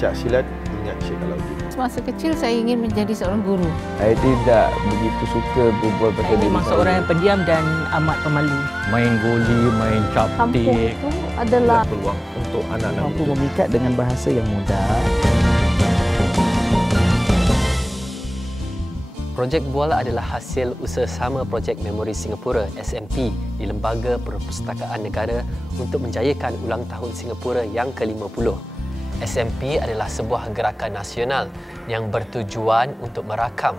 pencak silat, ingat Syekh Alauddin. Semasa kecil saya ingin menjadi seorang guru. Saya tidak begitu suka berbual pasal diri memang seorang yang pendiam dan amat pemalu. Main goli, main Kampung captik. itu adalah Peluang untuk anak-anak Mampu muda. memikat dengan bahasa yang mudah. Projek Bual adalah hasil usaha-sama Projek Memori Singapura SMP di Lembaga Perpustakaan Negara untuk menjayakan ulang tahun Singapura yang ke-50. SMP adalah sebuah gerakan nasional yang bertujuan untuk merakam,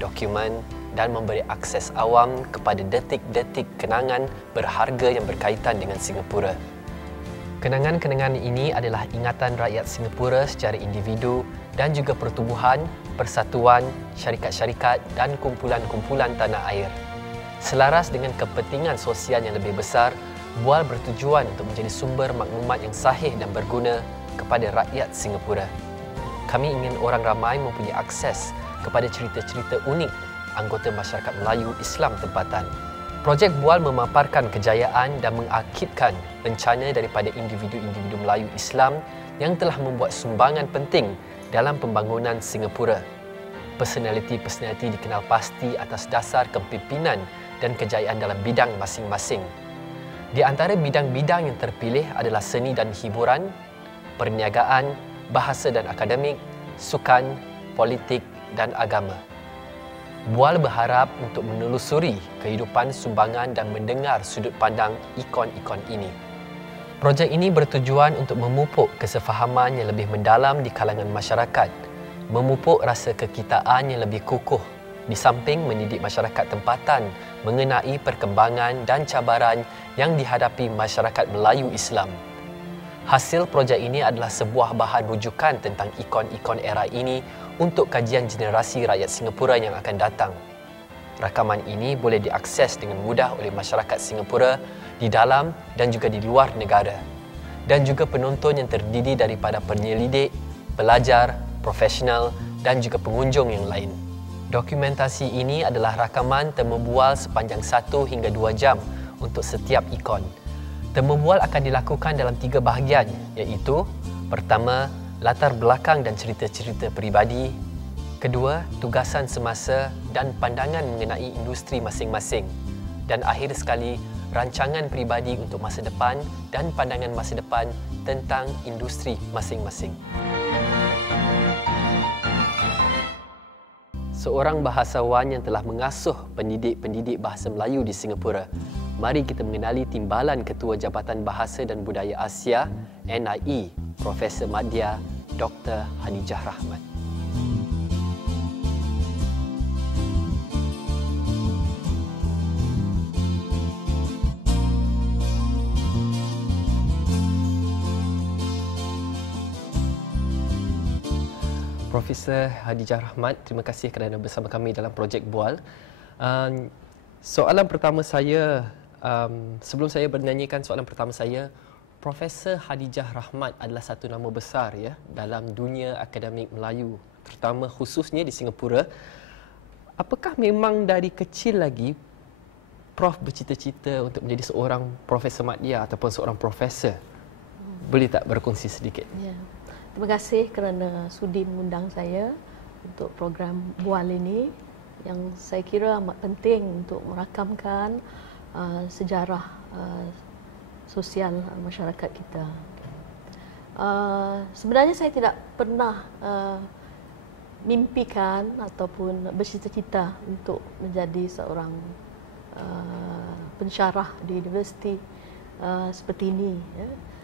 dokumen dan memberi akses awam kepada detik-detik kenangan berharga yang berkaitan dengan Singapura. Kenangan-kenangan ini adalah ingatan rakyat Singapura secara individu dan juga pertubuhan, persatuan, syarikat-syarikat dan kumpulan-kumpulan tanah air. Selaras dengan kepentingan sosial yang lebih besar, Bual bertujuan untuk menjadi sumber maklumat yang sahih dan berguna kepada rakyat Singapura. Kami ingin orang ramai mempunyai akses kepada cerita-cerita unik anggota masyarakat Melayu Islam tempatan. Projek Bual memaparkan kejayaan dan mengakidkan rencana daripada individu-individu Melayu Islam yang telah membuat sumbangan penting dalam pembangunan Singapura. Personaliti-personaliti dikenal pasti atas dasar kepimpinan dan kejayaan dalam bidang masing-masing. Di antara bidang-bidang yang terpilih adalah seni dan hiburan, perniagaan, bahasa dan akademik, sukan, politik dan agama. Bual berharap untuk menelusuri kehidupan sumbangan dan mendengar sudut pandang ikon-ikon ini. Projek ini bertujuan untuk memupuk kesefahaman yang lebih mendalam di kalangan masyarakat, memupuk rasa kekitaan yang lebih kukuh, di samping mendidik masyarakat tempatan mengenai perkembangan dan cabaran yang dihadapi masyarakat Melayu Islam. Hasil projek ini adalah sebuah bahan rujukan tentang ikon-ikon era ini untuk kajian generasi rakyat Singapura yang akan datang. Rakaman ini boleh diakses dengan mudah oleh masyarakat Singapura di dalam dan juga di luar negara, dan juga penonton yang terdiri daripada penyelidik, pelajar, profesional dan juga pengunjung yang lain. Dokumentasi ini adalah rakaman temu Bual sepanjang 1 hingga 2 jam untuk setiap ikon. Temu Bual akan dilakukan dalam 3 bahagian, iaitu pertama, latar belakang dan cerita-cerita peribadi. Kedua, tugasan semasa dan pandangan mengenai industri masing-masing. Dan akhir sekali, rancangan peribadi untuk masa depan dan pandangan masa depan tentang industri masing-masing. Seorang bahasawan yang telah mengasuh pendidik-pendidik bahasa Melayu di Singapura. Mari kita mengenali Timbalan Ketua Jabatan Bahasa dan Budaya Asia, NIE, Profesor Madya, Dr. Hadijah Rahmat. Profesor Hadijah Rahmat, terima kasih kerana bersama kami dalam Projek Bual. Soalan pertama saya, sebelum saya bernyanyikan soalan pertama saya, Profesor Hadijah Rahmat adalah satu nama besar ya dalam dunia akademik Melayu, terutama khususnya di Singapura. Apakah memang dari kecil lagi Prof bercita-cita untuk menjadi seorang Profesor Madya ataupun seorang profesor? Boleh tak berkongsi sedikit? Ya. Terima kasih kerana sudi mengundang saya untuk program Bual ini yang saya kira amat penting untuk merakamkan sejarah sosial masyarakat kita. Sebenarnya saya tidak pernah mimpikan ataupun bercita-cita untuk menjadi seorang pensyarah di universiti seperti ini.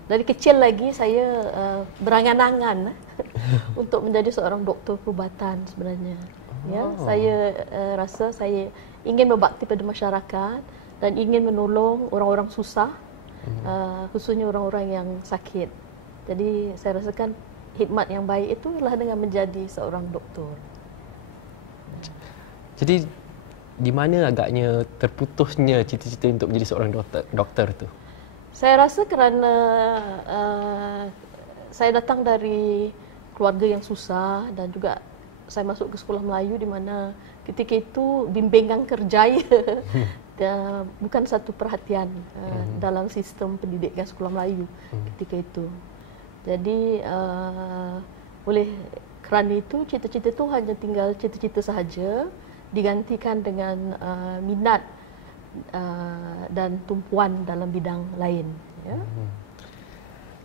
Dari kecil lagi saya berangan-angan untuk menjadi seorang doktor perubatan sebenarnya. Ya, saya rasa saya ingin berbakti pada masyarakat dan ingin menolong orang-orang susah, khususnya orang-orang yang sakit. Jadi saya rasakan khidmat yang baik itu adalah dengan menjadi seorang doktor. Jadi di mana agaknya terputusnya cita-cita untuk menjadi seorang doktor tu? Saya rasa kerana saya datang dari keluarga yang susah dan juga saya masuk ke sekolah Melayu di mana ketika itu bimbingan kerjaya bukan satu perhatian dalam sistem pendidikan sekolah Melayu ketika itu. Jadi Oleh kerana itu, cita-cita itu hanya tinggal cita-cita sahaja, digantikan dengan minat dan tumpuan dalam bidang lain. Ya.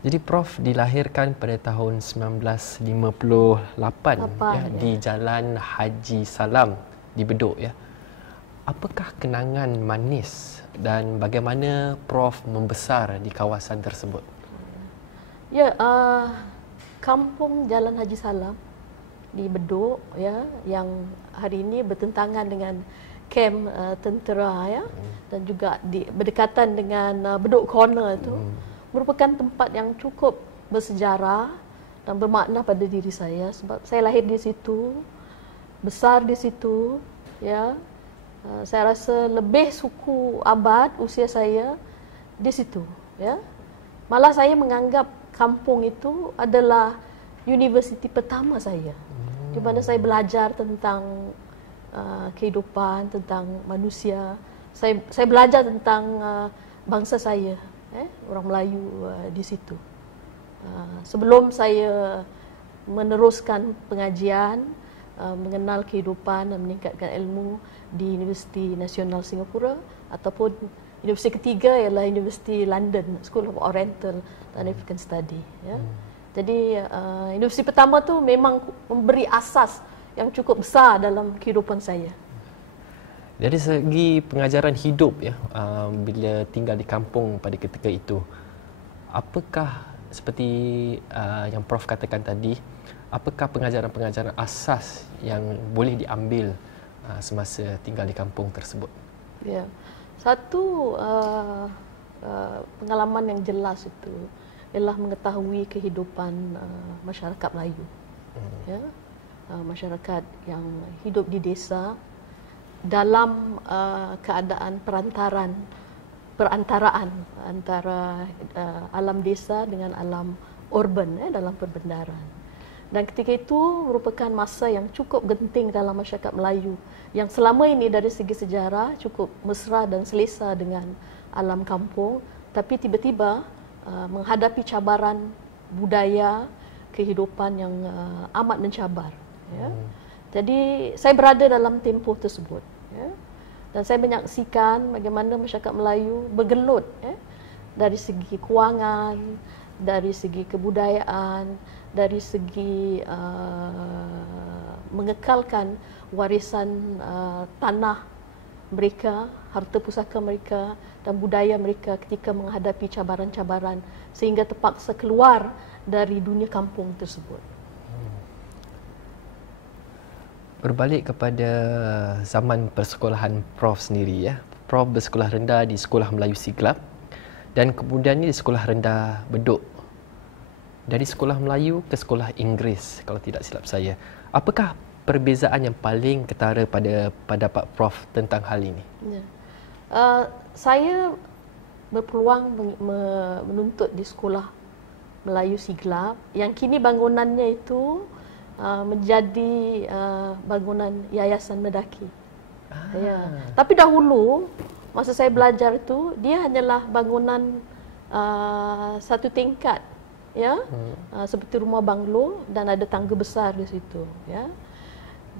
Jadi Prof dilahirkan pada tahun 1958 di Jalan Haji Salam di Bedok ya. Apakah kenangan manis dan bagaimana Prof membesar di kawasan tersebut? Ya, kampung Jalan Haji Salam di Bedok ya, yang hari ini bertentangan dengan kem tentera ya, dan juga berdekatan dengan Bedok Corner itu, merupakan tempat yang cukup bersejarah dan bermakna pada diri saya sebab saya lahir di situ, besar di situ ya. Saya rasa lebih suku abad usia saya di situ ya. Malah saya menganggap kampung itu adalah universiti pertama saya, di mana saya belajar tentang kehidupan, tentang manusia. Saya belajar tentang bangsa saya, orang Melayu di situ. Sebelum saya meneruskan pengajian, mengenal kehidupan dan meningkatkan ilmu di Universiti Nasional Singapura, ataupun universiti ketiga ialah Universiti London, School of Oriental and African Study. Ya. Jadi universiti pertama tu memang memberi asas yang cukup besar dalam kehidupan saya. Dari segi pengajaran hidup ya, bila tinggal di kampung pada ketika itu, apakah seperti yang Prof katakan tadi, apakah pengajaran-pengajaran asas yang boleh diambil semasa tinggal di kampung tersebut? Ya, satu pengalaman yang jelas itu ialah mengetahui kehidupan masyarakat Melayu. Ya, masyarakat yang hidup di desa dalam keadaan perantaraan antara alam desa dengan alam urban dalam perbendaharaan. Dan ketika itu merupakan masa yang cukup genting dalam masyarakat Melayu yang selama ini dari segi sejarah cukup mesra dan selesa dengan alam kampung, tapi tiba-tiba menghadapi cabaran budaya kehidupan yang amat mencabar. Ya. Jadi saya berada dalam tempoh tersebut, ya. Dan saya menyaksikan bagaimana masyarakat Melayu bergelut dari segi kewangan, dari segi kebudayaan, dari segi mengekalkan warisan tanah mereka, harta pusaka mereka dan budaya mereka ketika menghadapi cabaran-cabaran sehingga terpaksa keluar dari dunia kampung tersebut. Berbalik kepada zaman persekolahan Prof sendiri ya. Prof bersekolah rendah di Sekolah Melayu Siglap dan kemudiannya di Sekolah Rendah Bedok. Dari sekolah Melayu ke sekolah Inggeris kalau tidak silap saya. Apakah perbezaan yang paling ketara pada pendapat Prof tentang hal ini? Ya. Saya berpeluang menuntut di Sekolah Melayu Siglap yang kini bangunannya itu menjadi bangunan Yayasan Mendaki. Ya. Tapi dahulu masa saya belajar itu dia hanyalah bangunan satu tingkat, ya, seperti rumah banglo dan ada tangga besar di situ. Ya.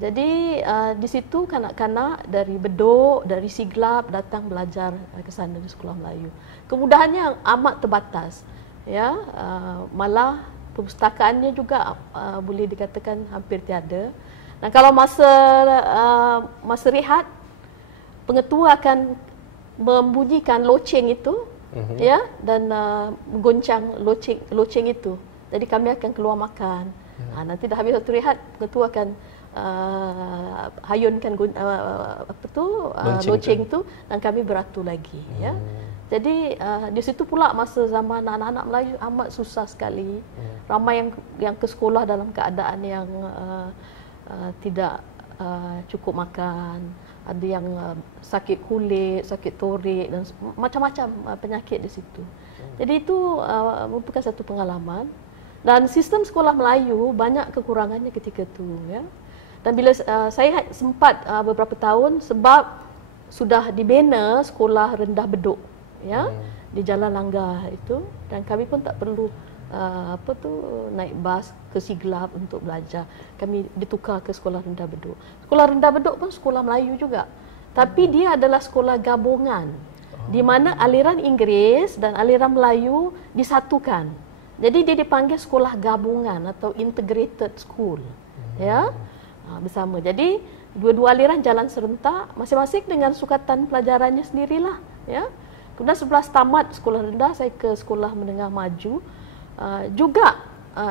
Jadi di situ kanak-kanak dari Bedok, dari Siglap datang belajar ke sana di Sekolah Melayu. Kemudahannya amat terbatas, ya, malah perpustakaannya juga boleh dikatakan hampir tiada. Dan kalau masa rehat, pengetua akan membunyikan loceng itu, ya, dan menggoncang loceng itu. Jadi kami akan keluar makan. Nanti dah habis waktu rehat, pengetua akan hayunkan loceng itu dan kami beratur lagi. Ya. Jadi di situ pula masa zaman anak-anak Melayu amat susah sekali. Ramai yang ke sekolah dalam keadaan yang tidak cukup makan. Ada yang sakit kulit, sakit torik dan macam-macam penyakit di situ. Jadi itu merupakan satu pengalaman. Dan sistem sekolah Melayu banyak kekurangannya ketika itu. Ya. Dan bila saya sempat beberapa tahun sebab sudah dibina sekolah rendah Bedok. Ya, di Jalan Langgar itu, dan kami pun tak perlu naik bas ke Siglap untuk belajar. Kami ditukar ke Sekolah Rendah Bedok. Sekolah Rendah Bedok pun sekolah Melayu juga. Tapi dia adalah sekolah gabungan di mana aliran Inggeris dan aliran Melayu disatukan. Jadi dia dipanggil sekolah gabungan atau integrated school. Ya. Bersama. Jadi dua-dua aliran jalan serentak masing-masing dengan sukatan pelajarannya sendirilah, ya. Kemudian setelah tamat sekolah rendah saya ke sekolah menengah maju. Juga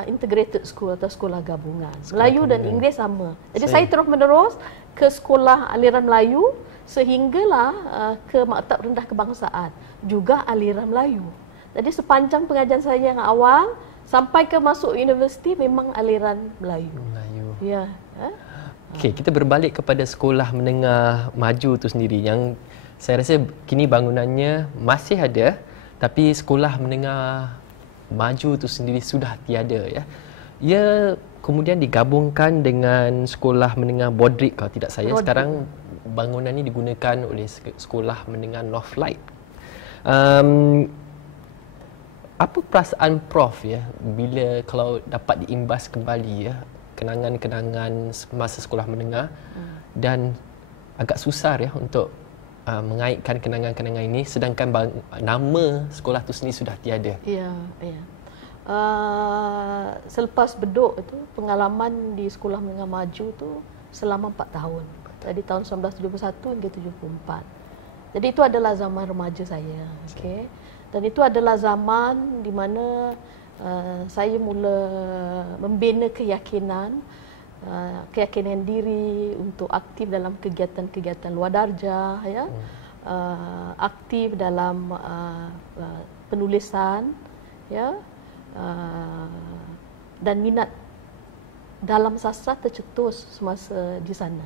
integrated school atau sekolah gabungan. Melayu dan Inggeris sama. Jadi saya terus menerus ke sekolah aliran Melayu sehinggalah ke Maktab Rendah Kebangsaan, juga aliran Melayu. Jadi sepanjang pengajian saya yang awal sampai ke masuk universiti memang aliran Melayu. Ya. Okey, kita berbalik kepada sekolah menengah maju itu sendiri yang saya rasa kini bangunannya masih ada, tapi sekolah menengah maju itu sendiri sudah tiada, ya. Ia kemudian digabungkan dengan sekolah menengah Bodrik kalau tidak saya. Sekarang bangunan ini digunakan oleh sekolah menengah Northlight. Apa perasaan Prof, ya, bila kalau dapat diimbas kembali, ya, kenangan-kenangan masa sekolah menengah dan agak susah, ya, untuk mengaitkan kenangan-kenangan ini sedangkan nama sekolah itu sendiri sudah tiada. Ya, ya. Selepas Bedok itu pengalaman di Sekolah Menengah Maju itu selama 4 tahun. Dari tahun 1971 hingga 74. Jadi itu adalah zaman remaja saya, okey. Dan itu adalah zaman di mana saya mula membina keyakinan diri untuk aktif dalam kegiatan-kegiatan luar darjah, ya. Aktif dalam penulisan, ya. Dan minat dalam sastra tercetus semasa di sana.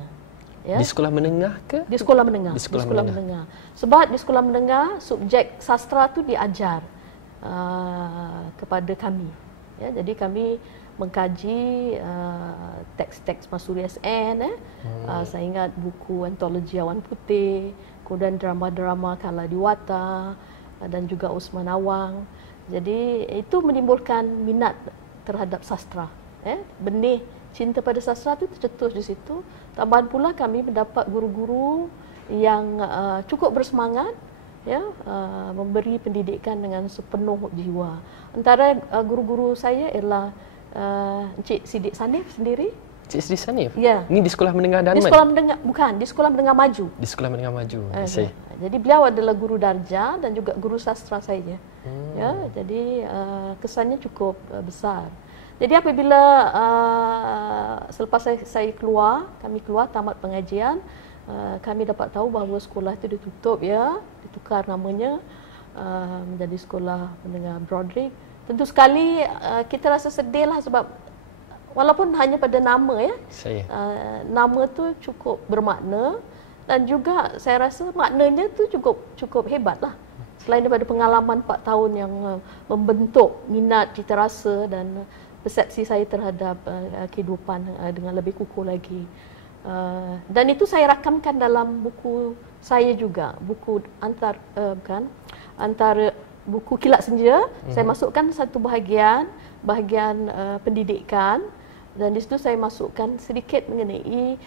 Ya. Di sekolah menengah ke? Di sekolah menengah. Di sekolah menengah. Sebab di sekolah menengah subjek sastra tu diajar kepada kami. Ya, jadi kami mengkaji teks-teks Masuri SN. Saya ingat buku antologi Awan Putih, kemudian drama-drama Kala Diwata dan juga Usman Awang. Jadi itu menimbulkan minat terhadap sastra. Benih cinta pada sastra itu tercetus di situ. Tambahan pula kami mendapat guru-guru yang cukup bersemangat, ya, memberi pendidikan dengan sepenuh jiwa. Antara guru-guru saya ialah Encik Sidik Sanif sendiri. Cik Sidik Sanif? Ya. Ini di sekolah menengah Darman? Di sekolah menengah, bukan, di sekolah menengah maju. Di sekolah menengah maju. Jadi beliau adalah guru darjah dan juga guru sastra saya. Ya, jadi kesannya cukup besar. Jadi apabila selepas saya keluar, kami keluar tamat pengajian, kami dapat tahu bahawa sekolah itu ditutup, ya, ditukar namanya menjadi Sekolah Menengah Broderick. Tentu sekali kita rasa sedih lah sebab walaupun hanya pada nama, ya, nama tu cukup bermakna dan juga saya rasa maknanya tu cukup hebat lah. Selain daripada pengalaman 4 tahun yang membentuk minat, cita rasa dan persepsi saya terhadap kehidupan dengan lebih kukuh lagi. Dan itu saya rakamkan dalam buku saya juga, buku antara buku Kilat Senja. Saya masukkan satu bahagian pendidikan dan di situ saya masukkan sedikit mengenai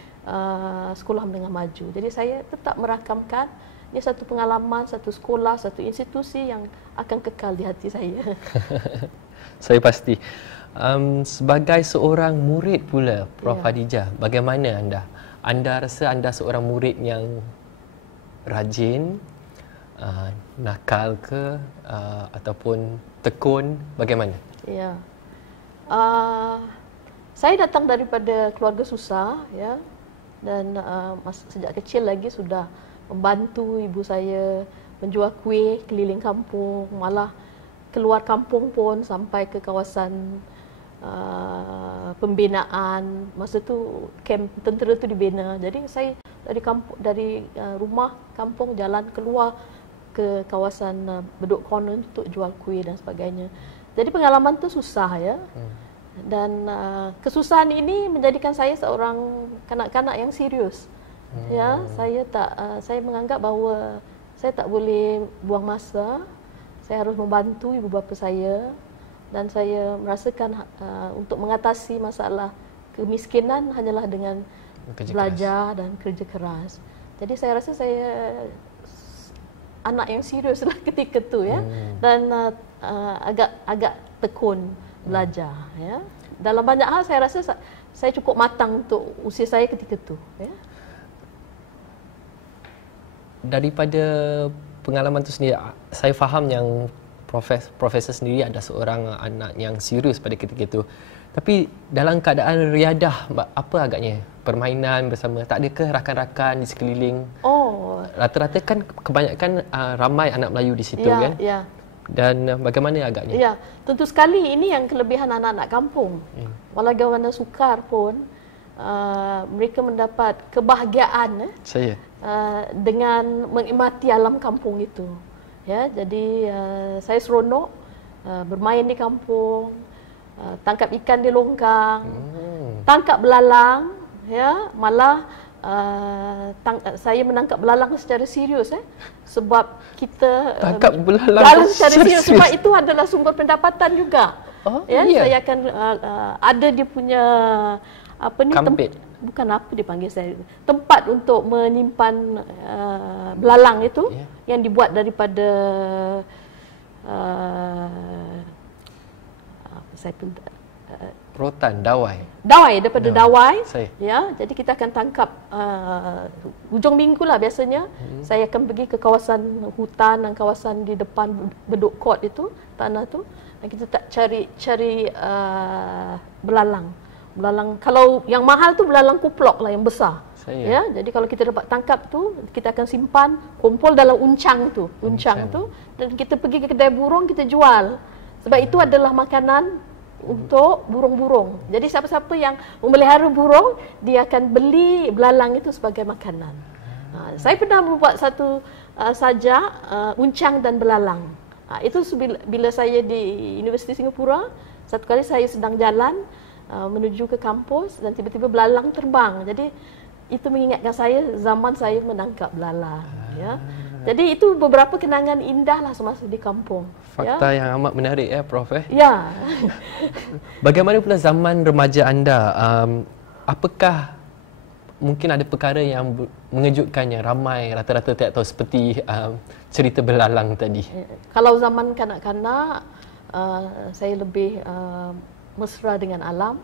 Sekolah Menengah Maju. Jadi saya tetap merakamkan ini satu pengalaman, satu sekolah, satu institusi yang akan kekal di hati saya. Saya pasti. Sebagai seorang murid pula, Prof. Hadijah, bagaimana anda? Anda rasa anda seorang murid yang rajin, nakal ke, ataupun tekun, bagaimana? Ya, saya datang daripada keluarga susah, ya, dan sejak kecil lagi sudah membantu ibu saya menjual kuih keliling kampung, malah keluar kampung pun sampai ke kawasan pembinaan. Masa tu kamp tentera tu dibina. Jadi saya dari rumah kampung jalan keluar ke kawasan Bedok Corner untuk jual kuih dan sebagainya. Jadi pengalaman tu susah, ya. Dan kesusahan ini menjadikan saya seorang kanak-kanak yang serius. Ya, saya menganggap bahawa saya tak boleh buang masa. Saya harus membantu ibu bapa saya dan saya merasakan untuk mengatasi masalah kemiskinan hanyalah dengan Kerja belajar dan kerja keras. Jadi saya rasa saya anak yang serius lah ketika tu ya, dan agak tekun belajar ya. Dalam banyak hal saya rasa saya cukup matang untuk usia saya ketika tu ya. Daripada pengalaman tu sendiri, saya faham yang profesor sendiri ada seorang anak yang serius pada ketika itu. Tapi dalam keadaan riadah, apa agaknya permainan bersama, tak adakah rakan-rakan di sekeliling? Oh, Rata-rata kan kebanyakan ramai anak Melayu di situ ya, kan? ya. Dan bagaimana agaknya? Ya, tentu sekali ini yang kelebihan anak-anak kampung. Walau mana sukar pun, mereka mendapat kebahagiaan Saya. dengan menikmati alam kampung itu. Ya, jadi saya seronok bermain di kampung, tangkap ikan di longkang, tangkap belalang, ya, malah saya menangkap belalang secara serius sebab kita Tangkap belalang secara serius sebab itu adalah sumber pendapatan juga. Oh, Ya, iya. saya akan ada dia punya apa ni Kampit. bukan apa dipanggil saya, tempat untuk menyimpan belalang itu yang dibuat daripada saya pun Rotan, dawai. daripada dawai. Saya. Ya, jadi kita akan tangkap hujung minggu lah biasanya. Saya akan pergi ke kawasan hutan dan kawasan di depan Bedok Court itu, tanah tu, dan kita tak cari belalang. Kalau yang mahal tu belalang kuplok lah yang besar. Saya. Ya, jadi kalau kita dapat tangkap tu, kita akan simpan, kumpul dalam uncang tu, dan kita pergi ke kedai burung, kita jual. Sebab itu adalah makanan untuk burung-burung. Jadi siapa-siapa yang memelihara burung, dia akan beli belalang itu sebagai makanan. Saya pernah membuat satu uncang dan belalang. Itu bila saya di Universiti Singapura, satu kali saya sedang jalan menuju ke kampus dan tiba-tiba belalang terbang. Jadi itu mengingatkan saya zaman saya menangkap belalang. Ya. Jadi itu beberapa kenangan indah lah semasa di kampung. Fakta yang amat menarik Prof. Ya. Bagaimana pula zaman remaja anda? Apakah mungkin ada perkara yang mengejutkan yang ramai rata-rata tak tahu seperti cerita belalang tadi? Kalau zaman kanak-kanak, saya lebih mesra dengan alam.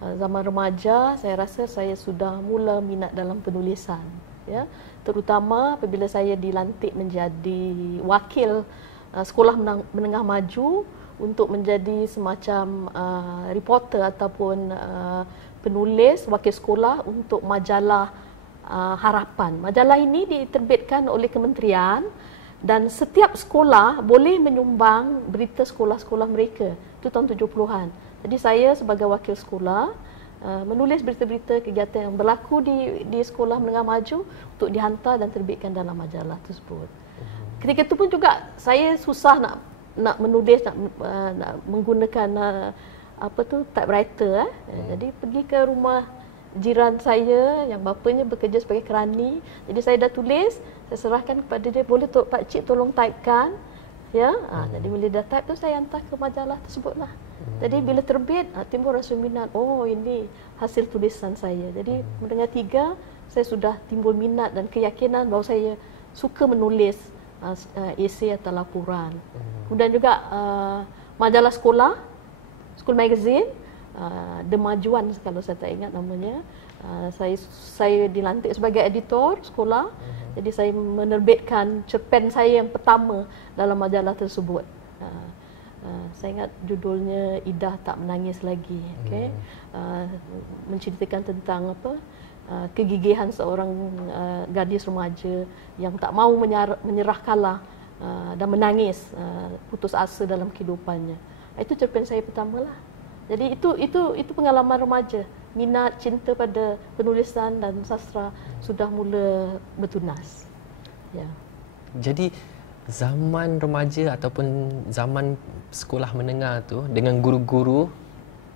Zaman remaja, saya rasa saya sudah mula minat dalam penulisan. Ya, terutama apabila saya dilantik menjadi wakil sekolah menengah maju untuk menjadi semacam reporter ataupun penulis wakil sekolah untuk majalah Harapan. Majalah ini diterbitkan oleh kementerian dan setiap sekolah boleh menyumbang berita sekolah-sekolah mereka. Itu tahun 70-an. Jadi saya sebagai wakil sekolah menulis berita-berita kegiatan yang berlaku di sekolah menengah maju untuk dihantar dan terbitkan dalam majalah tersebut. Ketika itu pun juga saya susah nak menulis, nak menggunakan typewriter. Jadi pergi ke rumah jiran saya yang bapanya bekerja sebagai kerani. Jadi saya dah tulis, saya serahkan kepada dia, boleh Pak Cik tolong typekan. Ya, jadi bila dah type tu saya hantar ke majalah tersebutlah. Jadi bila terbit, timbul rasa minat. Oh, ini hasil tulisan saya. Jadi mendengar 3, saya sudah timbul minat dan keyakinan bahawa saya suka menulis esei atau laporan. Kemudian juga majalah sekolah, School Magazine, Demajuan kalau saya tak ingat namanya. Saya dilantik sebagai editor sekolah. Jadi saya menerbitkan cerpen saya yang pertama dalam majalah tersebut. Saya ingat judulnya Ida Tak Menangis Lagi. Okay? Menceritakan tentang kegigihan seorang gadis remaja yang tak mahu menyerah kalah dan menangis, putus asa dalam kehidupannya. Itu cerpen saya pertama lah. Jadi itu pengalaman remaja. Minat, cinta pada penulisan dan sastra sudah mula bertunas. Ya. Jadi zaman remaja ataupun zaman sekolah menengah tu dengan guru-guru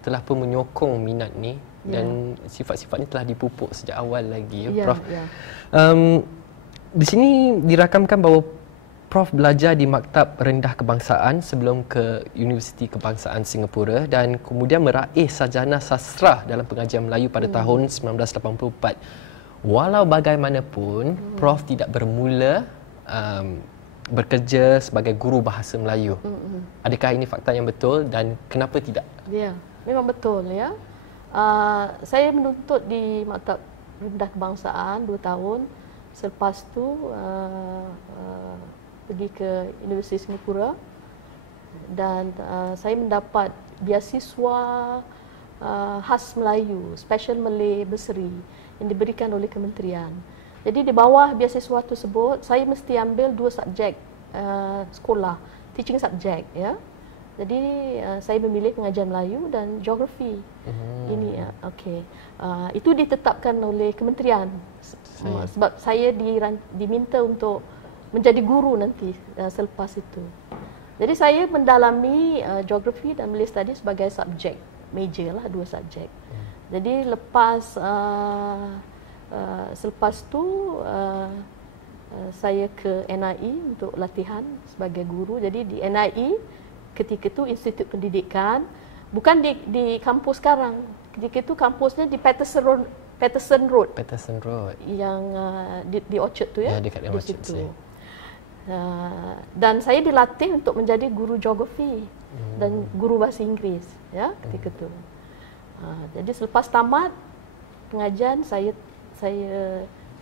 telah pun menyokong minat ni dan sifat-sifat ni telah dipupuk sejak awal lagi Prof. Ya. Di sini dirakamkan bahawa Prof belajar di Maktab Rendah Kebangsaan sebelum ke Universiti Kebangsaan Singapura dan kemudian meraih sarjana sastra dalam pengajian Melayu pada tahun 1984. Walau bagaimanapun, Prof tidak bermula bekerja sebagai guru bahasa Melayu. Adakah ini fakta yang betul dan kenapa tidak? Ya, memang betul ya. Saya menuntut di Maktab Rendah Kebangsaan 2 tahun. Selepas tu pergi ke Universiti Singapura dan saya mendapat beasiswa khas Melayu, Special Malay Bursary yang diberikan oleh kementerian. Jadi di bawah beasiswa tersebut saya mesti ambil 2 subjek sekolah, teaching subjek ya. Jadi saya memilih pengajian Melayu dan geografi. Ini okey. Itu ditetapkan oleh kementerian sebab saya diminta untuk menjadi guru nanti selepas itu. Jadi saya mendalami geografi dan Malay Studies sebagai subjek major lah, 2 subjek. Jadi selepas tu saya ke NIE untuk latihan sebagai guru. Jadi di NIE ketika itu Institut Pendidikan, bukan di kampus sekarang. Ketika itu kampusnya di Patterson Road. Yang di Orchard tu ya. Ya, dekat Orchard tu. Dan saya dilatih untuk menjadi guru geografi dan guru bahasa Inggeris ya ketika itu. Jadi selepas tamat pengajian saya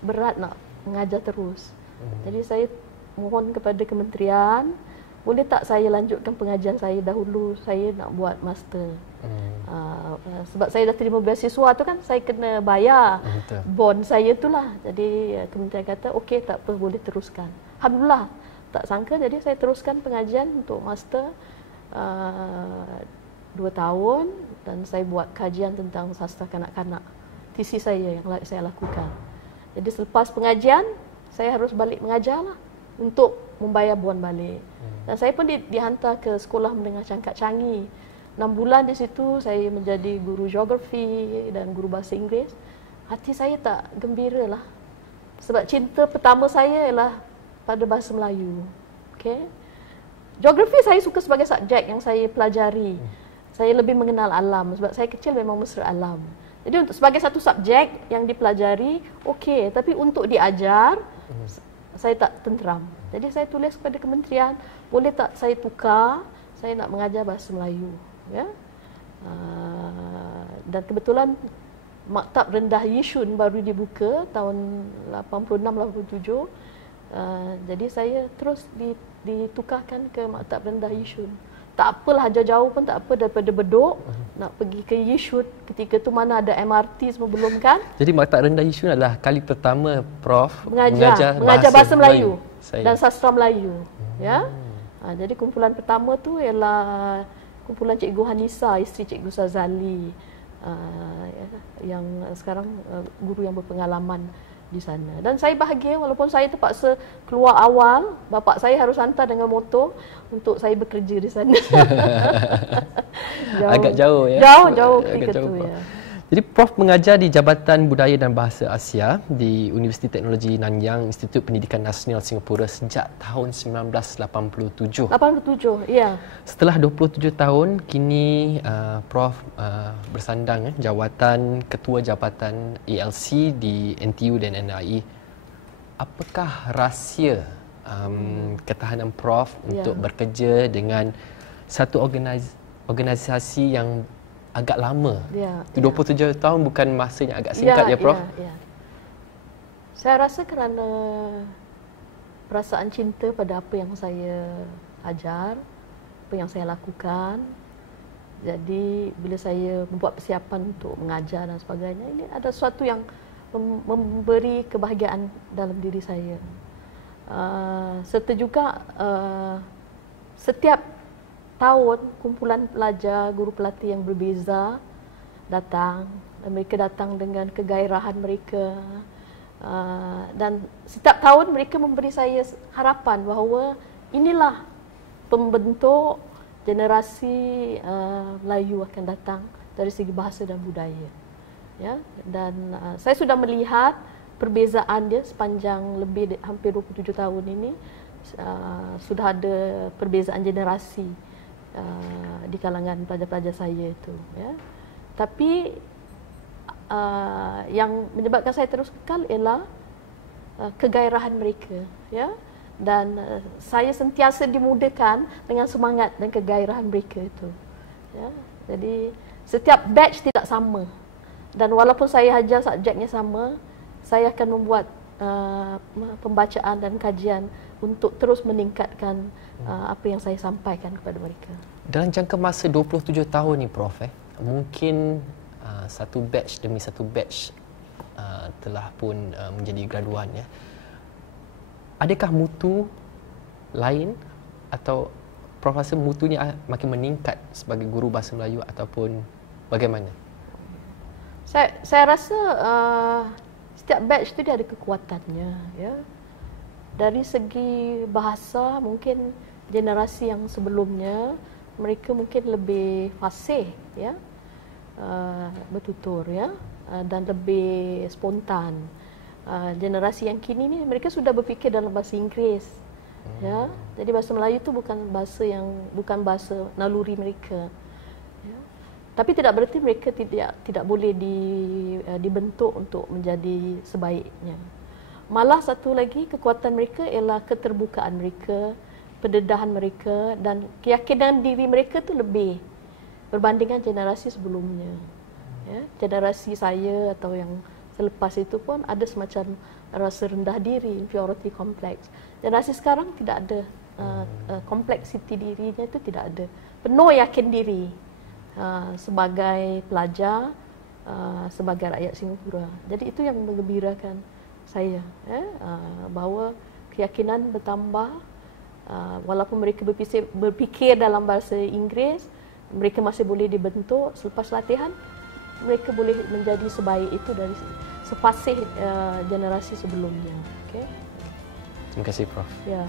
berat nak mengajar terus. Jadi saya mohon kepada kementerian, boleh tak saya lanjutkan pengajian saya dahulu, saya nak buat master. Sebab saya dah terima beasiswa tu kan, saya kena bayar bond saya tu lah. Jadi kementerian kata okey, tak apa, boleh teruskan. Alhamdulillah, tak sangka jadi saya teruskan pengajian untuk master 2 tahun dan saya buat kajian tentang sastra kanak-kanak. Tesis saya yang saya lakukan. Jadi selepas pengajian saya harus balik mengajar lah untuk membayar bond balik. Dan saya pun dihantar ke sekolah menengah Cangkat Changi. 6 bulan di situ saya menjadi guru geografi dan guru bahasa Inggeris. Hati saya tak gembira lah. Sebab cinta pertama saya ialah pada bahasa Melayu. Okay. Geografi saya suka sebagai subjek yang saya pelajari. Saya lebih mengenal alam sebab saya kecil memang mesra alam. Jadi untuk sebagai satu subjek yang dipelajari, okey, tapi untuk diajar saya tak tenteram. Jadi saya tulis kepada kementerian, boleh tak saya tukar, saya nak mengajar bahasa Melayu, ya. Dan kebetulan Maktab Rendah Yishun baru dibuka tahun 86-87. Jadi saya terus ditukarkan ke Maktab Rendah Yishun. Tak apalah, jauh-jauh pun tak apa, daripada Bedok nak pergi ke Yishun. Ketika tu mana ada MRT semua belum kan. Jadi Maktab Rendah Yishun adalah kali pertama Prof mengajar bahasa Melayu dan sastra Melayu. Ya. Jadi kumpulan pertama tu ialah kumpulan Cikgu Hanisa, isteri Cikgu Sazali, yang sekarang guru yang berpengalaman di sana. Dan saya bahagia walaupun saya terpaksa keluar awal, bapa saya harus hantar dengan motor untuk saya bekerja di sana. Agak jauh ya. Jauh ketika tu ya. Jadi Prof mengajar di Jabatan Budaya dan Bahasa Asia di Universiti Teknologi Nanyang, Institut Pendidikan Nasional Singapura sejak tahun 1987. 87, ya. Setelah 27 tahun, kini Prof bersandang jawatan Ketua Jabatan ALC di NTU dan NIE. Apakah rahsia ketahanan Prof untuk bekerja dengan satu organisasi yang agak lama? 27 tahun bukan masa yang agak singkat ya Prof? Ya. Saya rasa kerana perasaan cinta pada apa yang saya ajar, apa yang saya lakukan. Jadi bila saya membuat persiapan untuk mengajar dan sebagainya, ini ada sesuatu yang memberi kebahagiaan dalam diri saya. Serta juga setiap tahun kumpulan pelajar, guru pelatih yang berbeza datang, dan mereka datang dengan kegairahan mereka, dan setiap tahun mereka memberi saya harapan bahawa inilah pembentuk generasi Melayu akan datang dari segi bahasa dan budaya, ya. Dan saya sudah melihat perbezaan dia sepanjang hampir 27 tahun ini. sudah ada perbezaan generasi di kalangan pelajar-pelajar saya itu, ya. Tapi yang menyebabkan saya terus kekal ialah kegairahan mereka, ya. Dan saya sentiasa dimudahkan dengan semangat dan kegairahan mereka itu, ya. Jadi setiap batch tidak sama, dan walaupun saya ajar subjeknya sama, saya akan membuat pembacaan dan kajian untuk terus meningkatkan apa yang saya sampaikan kepada mereka. Dalam jangka masa 27 tahun ni Prof, mungkin satu batch demi satu batch telah pun menjadi graduan, ya. Adakah mutu lain atau Prof rasa mutunya makin meningkat sebagai guru bahasa Melayu ataupun bagaimana? Saya rasa setiap batch itu dia ada kekuatannya, ya. Dari segi bahasa mungkin generasi yang sebelumnya mereka mungkin lebih fasih, ya, bertutur, ya, dan lebih spontan. Generasi yang kini ni mereka sudah berfikir dalam bahasa Inggeris, ya. Jadi bahasa Melayu itu bukan bahasa naluri mereka, ya. Tapi tidak berarti mereka tidak boleh dibentuk untuk menjadi sebaiknya. Malah satu lagi kekuatan mereka ialah keterbukaan mereka, pendedahan mereka dan keyakinan diri mereka tu lebih berbandingkan generasi sebelumnya, ya. Generasi saya atau yang selepas itu pun ada semacam rasa rendah diri, inferiority complex. Generasi sekarang tidak ada, kompleksiti dirinya itu tidak ada. Penuh yakin diri sebagai pelajar, sebagai rakyat Singapura. Jadi itu yang menggembirakan saya, bahawa keyakinan bertambah, walaupun mereka berfikir dalam bahasa Inggeris, mereka masih boleh dibentuk selepas latihan. Mereka boleh menjadi sebaik itu dari sefasih generasi sebelumnya. Okay? Terima kasih Prof. Ya.